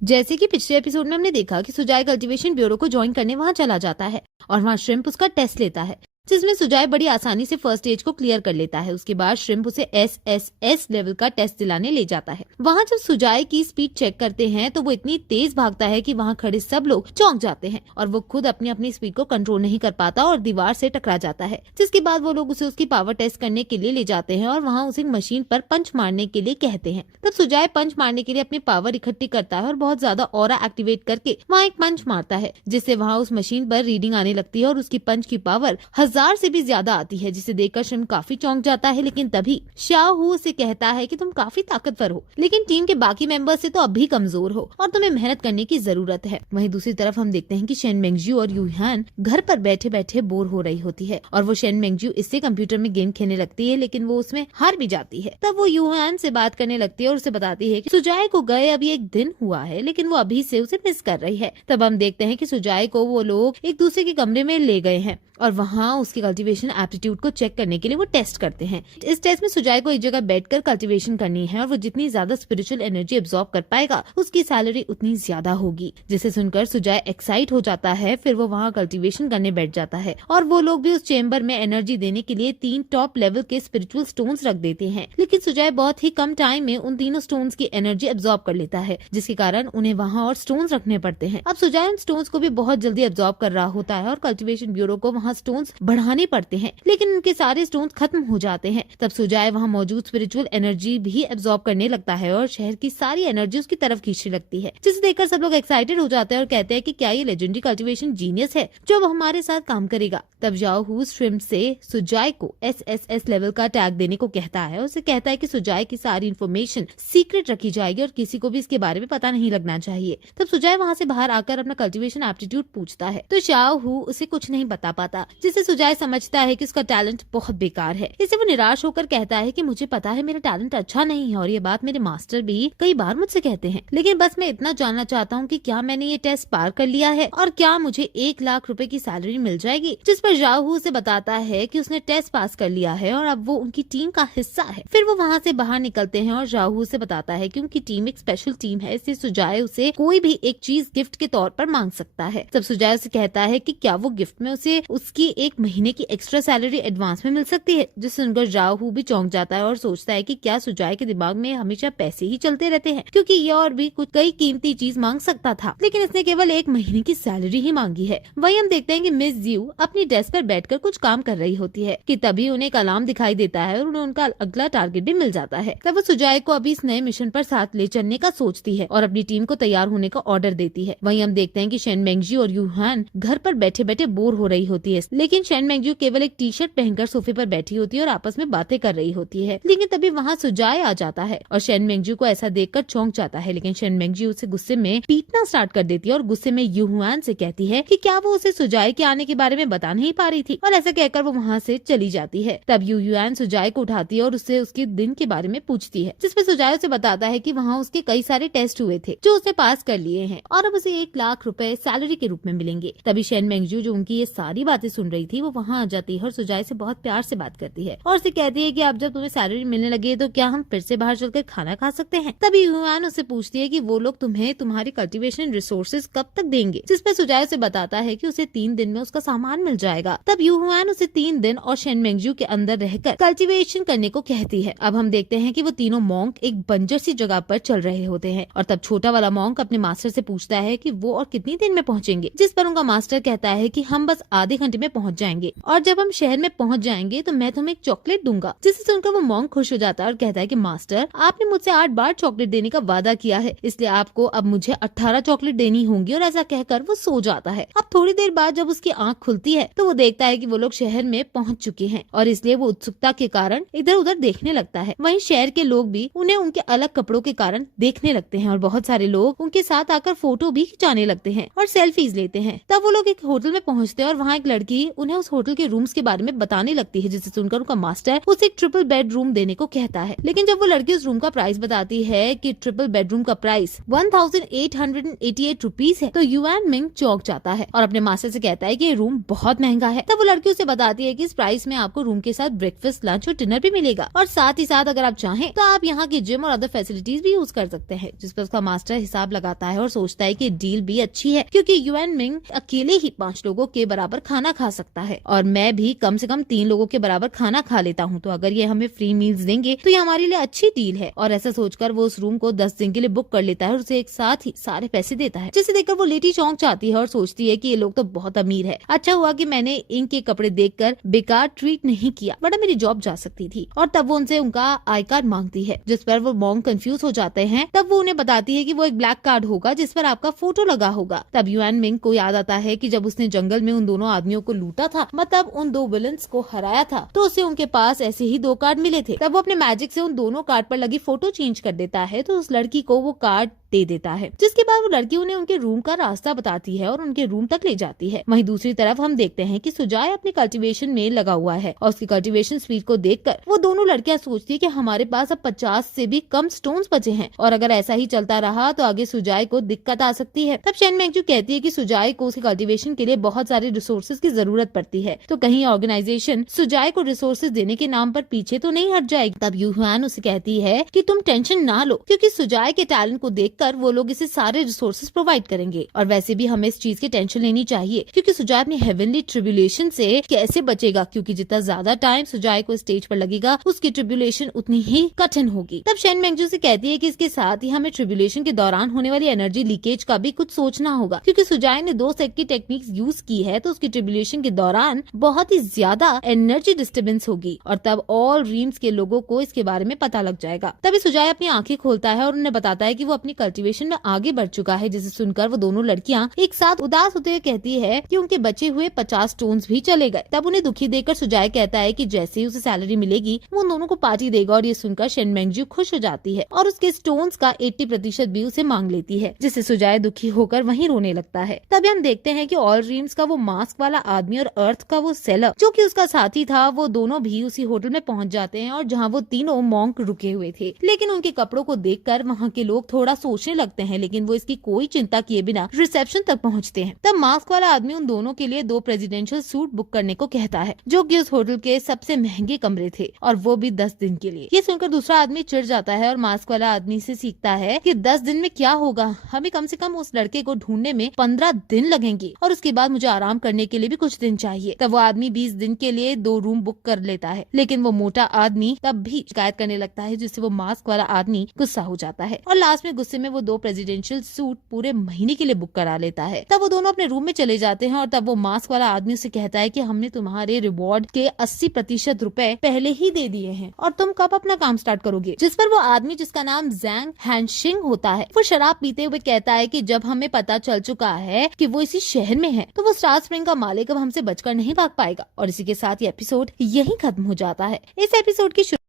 जैसे कि पिछले एपिसोड में हमने देखा कि सुजाय कल्टीवेशन ब्यूरो को ज्वाइन करने वहां चला जाता है और वहां श्रिम्प उसका टेस्ट लेता है, जिसमें सुजाय बड़ी आसानी से फर्स्ट स्टेज को क्लियर कर लेता है। उसके बाद श्रिम्प उसे SSS लेवल का टेस्ट दिलाने ले जाता है। वहां जब सुजाय की स्पीड चेक करते हैं तो वो इतनी तेज भागता है कि वहां खड़े सब लोग चौंक जाते हैं और वो खुद अपनी स्पीड को कंट्रोल नहीं कर पाता और दीवार से टकरा जाता है। जिसके बाद वो लोग उसे उसकी पावर टेस्ट करने के लिए ले जाते हैं और वहाँ उसे मशीन पर पंच मारने के लिए कहते हैं। तब सुजाय पंच मारने के लिए अपनी पावर इकट्ठी करता है और बहुत ज्यादा ऑरा एक्टिवेट करके वहाँ एक पंच मारता है, जिससे वहाँ उस मशीन पर रीडिंग आने लगती है और उसकी पंच की पावर 1000 से भी ज्यादा आती है, जिसे देखकर श्रिम्प काफी चौंक जाता है। लेकिन तभी शाओहू उसे कहता है कि तुम काफी ताकतवर हो, लेकिन टीम के बाकी मेंबर्स से तो अब भी कमजोर हो और तुम्हें मेहनत करने की जरूरत है। वहीं दूसरी तरफ हम देखते हैं कि शेन मेंगजू और यूहान घर पर बैठे बैठे बोर हो रही होती है और वो शेन मेंगजू इससे कंप्यूटर में गेम खेलने लगती है, लेकिन वो उसमें हार भी जाती है। तब वो यूहान से बात करने लगती है और उसे बताती है कि सुजाय को गए अभी एक दिन हुआ है, लेकिन वो अभी से उसे मिस कर रही है। तब हम देखते हैं कि सुजाय को वो लोग एक दूसरे के कमरे में ले गए हैं और वहाँ उसकी कल्टीवेशन एप्टीट्यूड को चेक करने के लिए वो टेस्ट करते हैं। इस टेस्ट में सुजाय को एक जगह बैठकर कल्टीवेशन करनी है और वो जितनी ज्यादा स्पिरिचुअल एनर्जी एब्जॉर्ब कर पाएगा उसकी सैलरी उतनी ज्यादा होगी, जिसे सुनकर सुजाय एक्साइट हो जाता है। फिर वो वहाँ कल्टीवेशन करने बैठ जाता है और वो लोग भी उस चेम्बर में एनर्जी देने के लिए 3 टॉप लेवल के स्पिरिचुअल स्टोन्स रख देते हैं, लेकिन सुजाय बहुत ही कम टाइम में उन तीनों स्टोन्स की एनर्जी एब्जॉर्ब कर लेता है, जिसके कारण उन्हें वहाँ और स्टोन्स रखने पड़ते हैं। अब सुजाय उन स्टोन्स को भी बहुत जल्दी एब्जॉर्ब कर रहा होता है और कल्टीवेशन ब्यूरो को स्टोन्स बढ़ाने पड़ते हैं, लेकिन उनके सारे स्टोन्स खत्म हो जाते हैं। तब सुजाय वहाँ मौजूद स्पिरिचुअल एनर्जी भी एब्जॉर्ब करने लगता है और शहर की सारी एनर्जी उसकी तरफ खींचने लगती है, जिसे देखकर सब लोग एक्साइटेड हो जाते हैं और कहते हैं कि क्या ये लेजेंडरी कल्टीवेशन जीनियस है जो अब हमारे साथ काम करेगा। तब शाओहू श्रिम्प से सुजाय को SSS लेवल का टैग देने को कहता है। उसे कहता है कि सुजाय की सारी इन्फॉर्मेशन सीक्रेट रखी जाएगी और किसी को भी इसके बारे में पता नहीं लगना चाहिए। तब सुजाय वहाँ से बाहर आकर अपना कल्टीवेशन एप्टीट्यूड पूछता है तो शाओहू उसे कुछ नहीं बता पाता, जिससे सुजाय समझता है कि उसका टैलेंट बहुत बेकार है। इससे वो निराश होकर कहता है कि मुझे पता है मेरा टैलेंट अच्छा नहीं है और ये बात मेरे मास्टर भी कई बार मुझसे कहते हैं, लेकिन बस मैं इतना जानना चाहता हूँ कि क्या मैंने ये टेस्ट पार कर लिया है और क्या मुझे 1 लाख रुपए की सैलरी मिल जाएगी। जिस पर शाओहू से बताता है कि उसने टेस्ट पास कर लिया है और अब वो उनकी टीम का हिस्सा है। फिर वो वहाँ से बाहर निकलते हैं और शाओहू से बताता है कि उनकी टीम एक स्पेशल टीम है, इसलिए सुजाय उसे कोई भी एक चीज गिफ्ट के तौर पर मांग सकता है। तब सुजाय उसे कहता है कि क्या वो गिफ्ट में उसे उसकी 1 महीने की एक्स्ट्रा सैलरी एडवांस में मिल सकती है, जिससे सुनकर शाओहू भी चौंक जाता है और सोचता है कि क्या सुजाय के दिमाग में हमेशा पैसे ही चलते रहते हैं, क्योंकि ये और भी कुछ कई कीमती चीज मांग सकता था, लेकिन इसने केवल 1 महीने की सैलरी ही मांगी है। वही हम देखते हैं कि मिस जियो अपनी डेस्क पर बैठकर कुछ काम कर रही होती है कि तभी उन्हें एक अलार्म दिखाई देता है और उन्हें उनका अगला टारगेट भी मिल जाता है। तब वो सुजाय को अभी इस नए मिशन पर साथ ले चलने का सोचती है और अपनी टीम को तैयार होने का ऑर्डर देती है। वहीं हम देखते हैं कि शेन मेंगजू और यूहान घर पर बैठे बैठे बोर हो रही होती है, लेकिन शेन मेंगजू केवल एक टी-शर्ट पहनकर सोफे पर बैठी होती है और आपस में बातें कर रही होती है। लेकिन तभी वहाँ सुजाय आ जाता है और शेन मेंगजू को ऐसा देखकर चौंक जाता है, लेकिन शेन मेंगजू उसे गुस्से में पीटना स्टार्ट कर देती है और गुस्से में यूहान से कहती है कि क्या वो उसे सुजाय के आने के बारे में बता नहीं पा रही थी, और ऐसा कहकर वो वहाँ से चली जाती है। तब यूहान सुजाय को उठाती है और उससे उसके दिन के बारे में पूछती है, जिसपे सुजाय उसे बताता है कि वहाँ उसके कई सारे टेस्ट हुए थे जो उसने पास कर लिए हैं और अब उसे 1 लाख रुपए सैलरी के रूप में मिलेंगे। तभी शेन मेंगजू जो उनकी ये सारी बातें सुन रही थी वो वहाँ आ जाती है और सुजाय से बहुत प्यार से बात करती है और उसे कहती है कि अब जब तुम्हें सैलरी मिलने लगी है तो क्या हम फिर से बाहर चलकर खाना खा सकते हैं। तभी यूहान उससे पूछती है कि वो लोग तुम्हें तुम्हारी कल्टीवेशन रिसोर्सेज कब तक देंगे, जिस पर सुजाय उसे बताता है कि उसे 3 दिन में उसका सामान मिल जाएगा। तब यूहान उसे 3 दिन और शेन मेंगजू के अंदर रहकर कल्टीवेशन करने को कहती है। अब हम देखते हैं कि वो तीनों मॉन्क एक बंजर सी जगह पर चल रहे होते हैं और तब छोटा वाला मॉन्क अपने मास्टर से पूछता है कि वो और कितनी दिन में पहुँचेंगे, जिस पर उनका मास्टर कहता है कि हम बस आधे घंटे में पहुँच जाएंगे और जब हम शहर में पहुँच जाएंगे तो मैं तुम्हें एक चॉकलेट दूंगा। जिसे सुनकर वो मॉन्क खुश हो जाता है और कहता है कि मास्टर आपने मुझसे 8 बार चॉकलेट देने का वादा किया है, इसलिए आपको अब मुझे 18 चॉकलेट देनी होंगी, और ऐसा कहकर वो सो जाता है। अब थोड़ी देर बाद जब उसकी आंख खुलती है तो वो देखता है कि वो लोग शहर में पहुंच चुके हैं और इसलिए वो उत्सुकता के कारण इधर उधर देखने लगता है। वहीं शहर के लोग भी उन्हें उनके अलग कपड़ों के कारण देखने लगते हैं और बहुत सारे लोग उनके साथ आकर फोटो भी खिंचाने लगते हैं और सेल्फीज लेते हैं। तब वो लोग एक होटल में पहुंचते हैं और वहाँ एक लड़की उन्हें उस होटल के रूम्स के बारे में बताने लगती है, जिसे सुनकर उनका मास्टर उसे एक ट्रिपल बेड रूम देने को कहता है। लेकिन जब वो लड़की उस रूम का प्राइस बताती है कि ट्रिपल बेडरूम का प्राइस 1888 रुपीज है, तो युआन मिंग चौंक जाता है और अपने मास्टर से कहता है कि ये रूम बहुत महंगा है। तब वो लड़की उसे बताती है कि इस प्राइस में आपको रूम के साथ ब्रेकफास्ट, लंच और डिनर भी मिलेगा, और साथ ही साथ अगर आप चाहें तो आप यहाँ की जिम और अदर फैसिलिटीज भी यूज कर सकते हैं। जिस पर उसका मास्टर हिसाब लगाता है और सोचता है कि डील भी अच्छी है, क्योंकि युआन मिंग अकेले ही 5 लोगों के बराबर खाना खा सकता है और मैं भी कम से कम 3 लोगों के बराबर खाना खा लेता हूँ, तो अगर ये हमें फ्री मील्स देंगे तो ये हमारे लिए अच्छी डील है। और ऐसा सोचकर वो उस रूम को 10 दिन के लिए बुक कर लेता है और उसे एक साथ ही सारे पैसे देता है, जिसे देखकर वो लेडी चौंक जाती है और सोचती है कि ये लोग तो बहुत अमीर है। अच्छा हुआ कि मैंने इनके कपड़े देखकर बेकार ट्रीट नहीं किया, वरना मेरी जॉब जा सकती थी। और तब वो उनसे उनका आई कार्ड मांगती है, जिस पर वो मॉन्क कंफ्यूज हो जाते हैं। तब वो उन्हें बताती है कि वो एक ब्लैक कार्ड होगा जिस पर आपका फोटो लगा होगा। तब युआन मिंग को याद आता है कि जब उसने जंगल में उन दोनों आदमियों को लूटा था, मतलब उन 2 विलन्स को हराया था, तो उसे उनके पास ऐसे ही 2 कार्ड मिले थे। तब वो अपने मैजिक से उन दोनों कार्ड पर लगी फोटो चेंज कर देता है, तो उस लड़की को वो कार्ड दे देता है, जिसके बाद वो लड़की उन्हें उनके रूम का रास्ता बताती है और उनके रूम तक ले जाती है। वहीं दूसरी तरफ हम देखते हैं कि सुजाय अपने कल्टीवेशन में लगा हुआ है और उसकी कल्टीवेशन स्पीड को देखकर वो दोनों लड़कियां सोचती है कि हमारे पास अब 50 से भी कम स्टोन्स बचे हैं और अगर ऐसा ही चलता रहा तो आगे सुजाय को दिक्कत आ सकती है। तब शेन मेंगजू कहती है कि सुजाय को उसके कल्टीवेशन के लिए बहुत सारे रिसोर्सेज की जरूरत पड़ती है, तो कहीं ऑर्गेनाइजेशन सुजाय को रिसोर्सेज देने के नाम पर पीछे तो नहीं हट जाएगी। तब यूहान उसे कहती है कि तुम टेंशन ना लो, क्योंकि सुजाय के टैलेंट को देखकर वो लोग इसे सारे रिसोर्सेज प्रोवाइड करेंगे, और वैसे भी हमें इस चीज की टेंशन लेनी चाहिए क्योंकि सुजाय अपनी हेवनली ट्रिब्यूलेशन से कैसे बचेगा, क्योंकि जितना ज्यादा टाइम सुजाय को स्टेज पर लगेगा उसकी ट्रिब्यूलेशन उतनी ही कठिन होगी। तब शेन मेंगजू से कहती है कि इसके साथ ही हमें ट्रिब्यूलेशन के दौरान होने वाली एनर्जी लीकेज का भी कुछ सोचना होगा, क्योंकि सुजाय ने 2 सेट की टेक्निक्स यूज की है, तो उसकी ट्रिब्यूलेशन के दौरान बहुत ही ज्यादा एनर्जी डिस्टर्बेंस होगी और तब ऑल रीम्स के लोगों को इसके बारे में पता लग जाएगा। तभी सुजाय अपनी आंखें खोलता है और उन्हें बताता है कि वो अपनी कल्टीवेशन में आगे बढ़ चुका है, जिसे सुनकर वो दोनों लड़कियां एक साथ उदास होते हुए कहती है कि उनके बचे हुए 50 स्टोन्स भी चले गए। तब उन्हें दुखी देखकर सुजाय कहता है कि जैसे ही उसे सैलरी मिलेगी वो उन दोनों को पार्टी देगा, और ये सुनकर शेन मेंगजू खुश हो जाती है और उसके स्टोन्स का 80% भी उसे मांग लेती है, जिससे सुजाय दुखी होकर वहीं रोने लगता है। तभी हम देखते हैं कि ऑल ड्रीम्स का वो मास्क वाला आदमी और अर्थ का वो सेलर जो कि उसका साथी था, वो दोनों भी उसी होटल में पहुंच जाते हैं और जहां वो तीनों मॉन्क रुके हुए थे। लेकिन उनके कपड़ों को देखकर वहां के लोग थोड़ा सोचने लगते हैं, लेकिन वो इसकी कोई चिंता किए बिना रिसेप्शन तक पहुंचते हैं। तब मास्क वाला आदमी उन दोनों के लिए 2 प्रेसिडेंशियल सूट बुक करने को कहता है, जो कि उस होटल के सबसे महंगे कमरे थे, और वो भी 10 दिन के लिए। ये सुनकर दूसरा आदमी चिढ़ जाता है और मास्क वाला आदमी से सीखता है कि 10 दिन में क्या होगा, हमें कम से कम उस लड़के को ढूंढने में 15 दिन लगेंगे और उसके बाद मुझे आराम करने के लिए भी कुछ दिन चाहिए। तब वो आदमी 20 दिन के लिए 2 रूम बुक कर लेता है, लेकिन वो मोटा आदमी तब भी शिकायत करने लगता है, जिससे वो मास्क वाला आदमी गुस्सा हो जाता है और लास्ट में गुस्से में वो 2 प्रेसिडेंशियल सूट पूरे महीने के लिए बुक करा लेता है। तब वो दोनों अपने रूम में चले जाते हैं और तब वो मास्क वाला आदमी उसे कहता है कि हमने तुम्हारे रिवॉर्ड के 80% रुपए पहले ही दे दिए हैं और तुम कब अपना काम स्टार्ट करोगे। जिस पर वो आदमी, जिसका नाम जैंग हैंशिंग होता है, वो शराब पीते हुए कहता है कि जब हमें पता चल चुका है कि वो इसी शहर में है, तो वो स्टार स्प्रिंग का मालिक अब हमसे बचकर नहीं भाग पाएगा। और इसी के साथ ये एपिसोड यहीं खत्म हो जाता है। इस एपिसोड की